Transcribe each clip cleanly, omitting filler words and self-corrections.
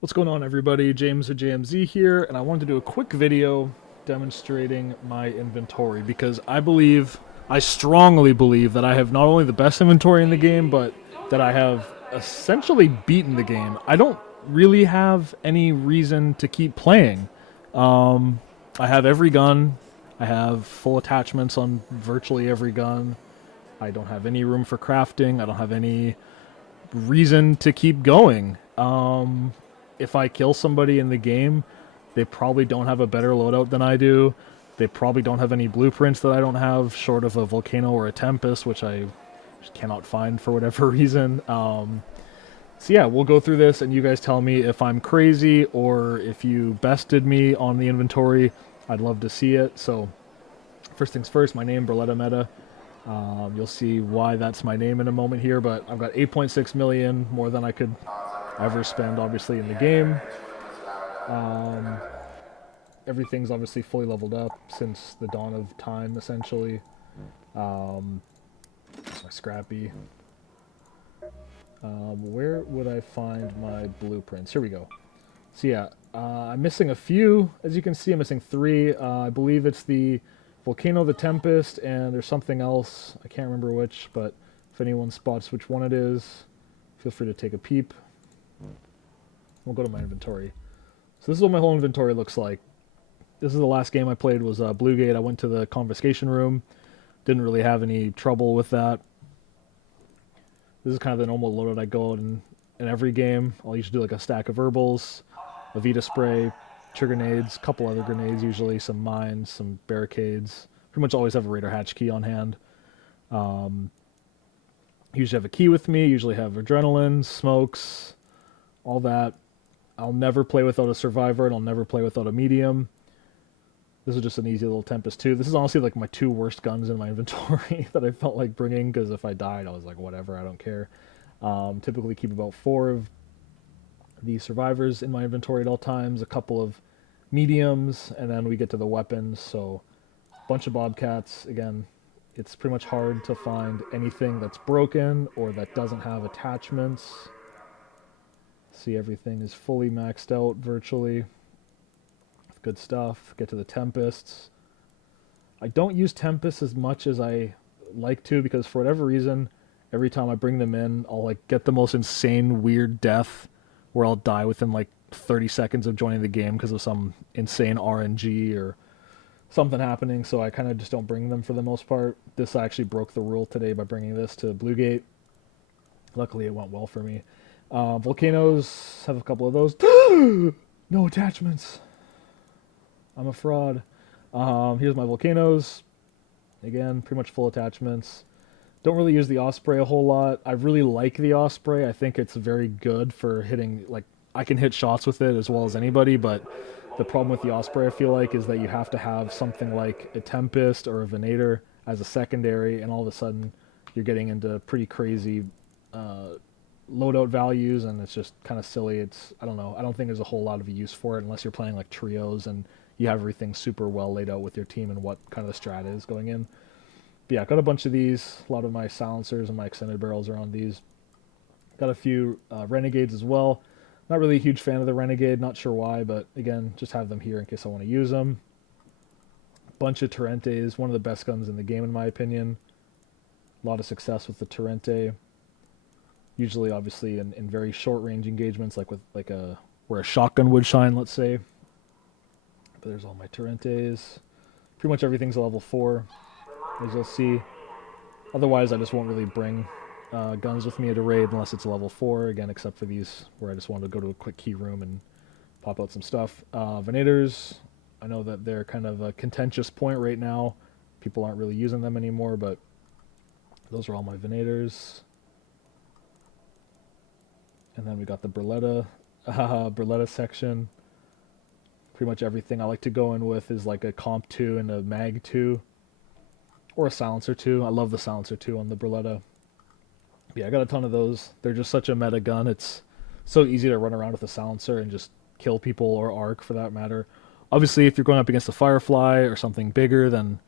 What's going on, everybody? James of JMZ here, and I wanted to do a quick video demonstrating my inventory because I strongly believe that I have not only the best inventory in the game, but that I have essentially beaten the game. I don't really have any reason to keep playing. I have every gun, I have full attachments on virtually every gun. I don't have any room for crafting, I don't have any reason to keep going. If I kill somebody in the game, they probably don't have a better loadout than I do. They probably don't have any blueprints that I don't have, short of a volcano or a tempest, which I just cannot find for whatever reason. So yeah, we'll go through this, and you guys tell me if I'm crazy or if you bested me on the inventory. I'd love to see it. So first things first, my name Berletta Meta. You'll see why that's my name in a moment here, but I've got 8.6 million, more than I could ever spend, obviously, in the game. Everything's obviously fully leveled up since the dawn of time, essentially. My Scrappy. Where would I find my blueprints? Here we go. So yeah, I'm missing a few. As you can see, I'm missing three. I believe it's the Volcano, the Tempest, and there's something else. I can't remember which, but if anyone spots which one it is, feel free to take a peep. We'll go to my inventory. So this is what my whole inventory looks like. This is the last game I played was Bluegate. I went to the confiscation room. Didn't really have any trouble with that. This is kind of the normal loadout I go in every game. I'll usually do like a stack of herbals, a Vita spray, trigger grenades, a couple other grenades usually, some mines, some barricades. Pretty much always have a Raider hatch key on hand. Usually have a key with me, usually have adrenaline, smokes, all that. I'll never play without a survivor, and I'll never play without a medium. This is just an easy little Tempest 2. This is honestly like my two worst guns in my inventory that I felt like bringing, because if I died, I was like, whatever, I don't care. Typically keep about 4 of the survivors in my inventory at all times, a couple of mediums, and then we get to the weapons. So a bunch of bobcats. Again, it's pretty much hard to find anything that's broken or that doesn't have attachments. See, everything is fully maxed out virtually. Good stuff. Get to the Tempests. I don't use Tempests as much as I like to, because for whatever reason, every time I bring them in, I'll like get the most insane weird death where I'll die within like 30 seconds of joining the game because of some insane RNG or something happening. So I kind of just don't bring them for the most part. This actually broke the rule today by bringing this to Bluegate. Luckily, it went well for me. Volcanoes have a couple of those. No attachments. I'm a fraud. Here's my volcanoes. Again, pretty much full attachments. Don't really use the Osprey a whole lot. I really like the Osprey. I think it's very good for hitting, like, I can hit shots with it as well as anybody, but the problem with the Osprey, I feel like, is that you have to have something like a Tempest or a Venator as a secondary, and all of a sudden you're getting into pretty crazy loadout values, and it's just kind of silly. I don't know. I don't think there's a whole lot of use for it unless you're playing like trios and you have everything super well laid out with your team and what kind of the strat is going in. But yeah, got a bunch of these. A lot of my silencers and my extended barrels are on these. Got a few Renegades as well. Not really a huge fan of the Renegade, not sure why, but again, just have them here in case I want to use them. Bunch of Torrentes, one of the best guns in the game in my opinion. A lot of success with the Torrente. Usually, obviously, in very short range engagements, like with where a shotgun would shine, let's say. But there's all my Torrentes. Pretty much everything's a level 4, as you'll see. Otherwise, I just won't really bring guns with me at a raid unless it's a level 4, again, except for these where I just wanted to go to a quick key room and pop out some stuff. Venators, I know that they're kind of a contentious point right now. People aren't really using them anymore, but those are all my Venators. And then we got the Berletta section. Pretty much everything I like to go in with is like a Comp 2 and a Mag 2. Or a Silencer 2. I love the Silencer 2 on the Berletta. Yeah, I got a ton of those. They're just such a meta gun. It's so easy to run around with a Silencer and just kill people, or Arc for that matter. Obviously, if you're going up against a Firefly or something bigger, then,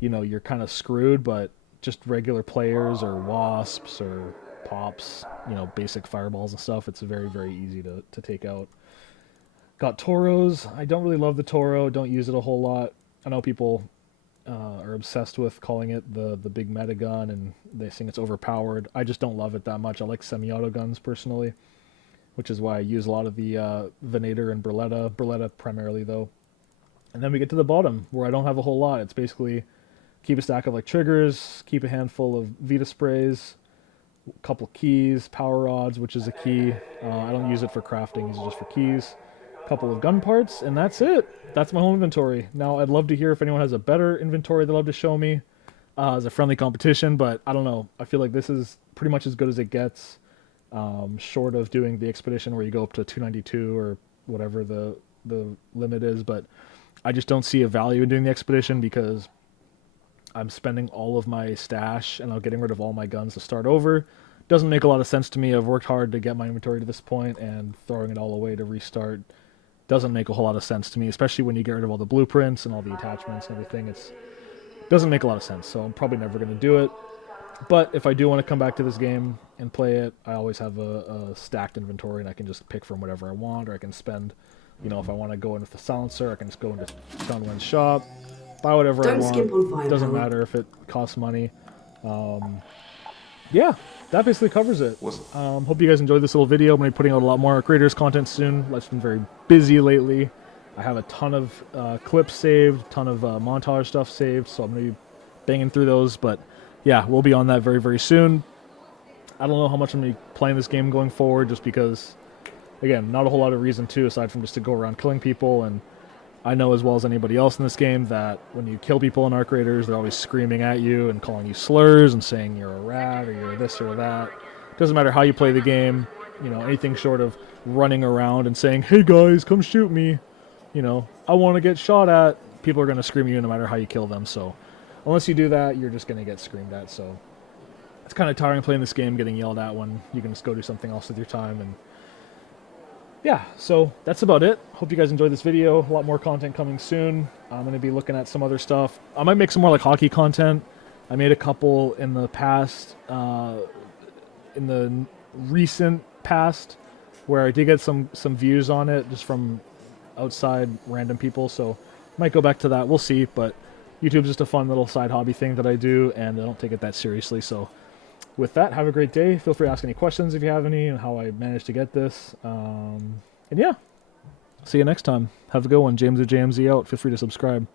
you know, you're kind of screwed, but just regular players or Wasps or pops, basic fireballs and stuff. It's very, very easy to take out. Got Toros. I don't really love the Toro. Don't use it a whole lot. I know people are obsessed with calling it the big meta gun, and they think it's overpowered. I just don't love it that much. I like semi-auto guns personally, which is why I use a lot of the Venator and Berletta. Berletta primarily, though. And then we get to the bottom, where I don't have a whole lot. It's basically keep a stack of like triggers, keep a handful of Vita sprays, a couple keys, power rods, which is a key. I don't use it for crafting, use it just for keys. A couple of gun parts, and that's it. That's my whole inventory. Now, I'd love to hear if anyone has a better inventory they'd love to show me as a friendly competition, but I don't know. I feel like this is pretty much as good as it gets, short of doing the expedition where you go up to 292 or whatever the limit is, but I just don't see a value in doing the expedition because I'm spending all of my stash and I'm getting rid of all my guns to start over. Doesn't make a lot of sense to me. I've worked hard to get my inventory to this point, and throwing it all away to restart doesn't make a whole lot of sense to me, especially when you get rid of all the blueprints and all the attachments and everything. It doesn't make a lot of sense, so I'm probably never going to do it. But if I do want to come back to this game and play it, I always have a stacked inventory, and I can just pick from whatever I want, or I can spend, if I want to go into the silencer, I can just go into Sean shop, buy whatever I want. Doesn't matter if it costs money. Yeah, that basically covers it. Hope you guys enjoyed this little video. I'm going to be putting out a lot more creators content soon. Life's been very busy lately. I have a ton of clips saved, ton of montage stuff saved, so I'm going to be banging through those. But yeah, we'll be on that very, very soon. I don't know how much I'm going to be playing this game going forward, just because, again, not a whole lot of reason to, aside from just to go around killing people. And I know as well as anybody else in this game that when you kill people in Arc Raiders, they're always screaming at you and calling you slurs and saying you're a rat or you're this or that. Doesn't matter how you play the game, anything short of running around and saying, hey guys, come shoot me, I want to get shot at, people are going to scream at you no matter how you kill them. So unless you do that, you're just going to get screamed at. So it's kind of tiring playing this game, getting yelled at when you can just go do something else with your time. And yeah, so that's about it. Hope you guys enjoyed this video. A lot more content coming soon. I'm going to be looking at some other stuff. I might make some more like hockey content. I made a couple in the past, in the recent past, where I did get some views on it just from outside random people. So might go back to that. We'll see. But YouTube's just a fun little side hobby thing that I do, and I don't take it that seriously. So with that, have a great day. Feel free to ask any questions if you have any, and how I managed to get this. And yeah, see you next time. Have a good one. James or JMZ out. Feel free to subscribe.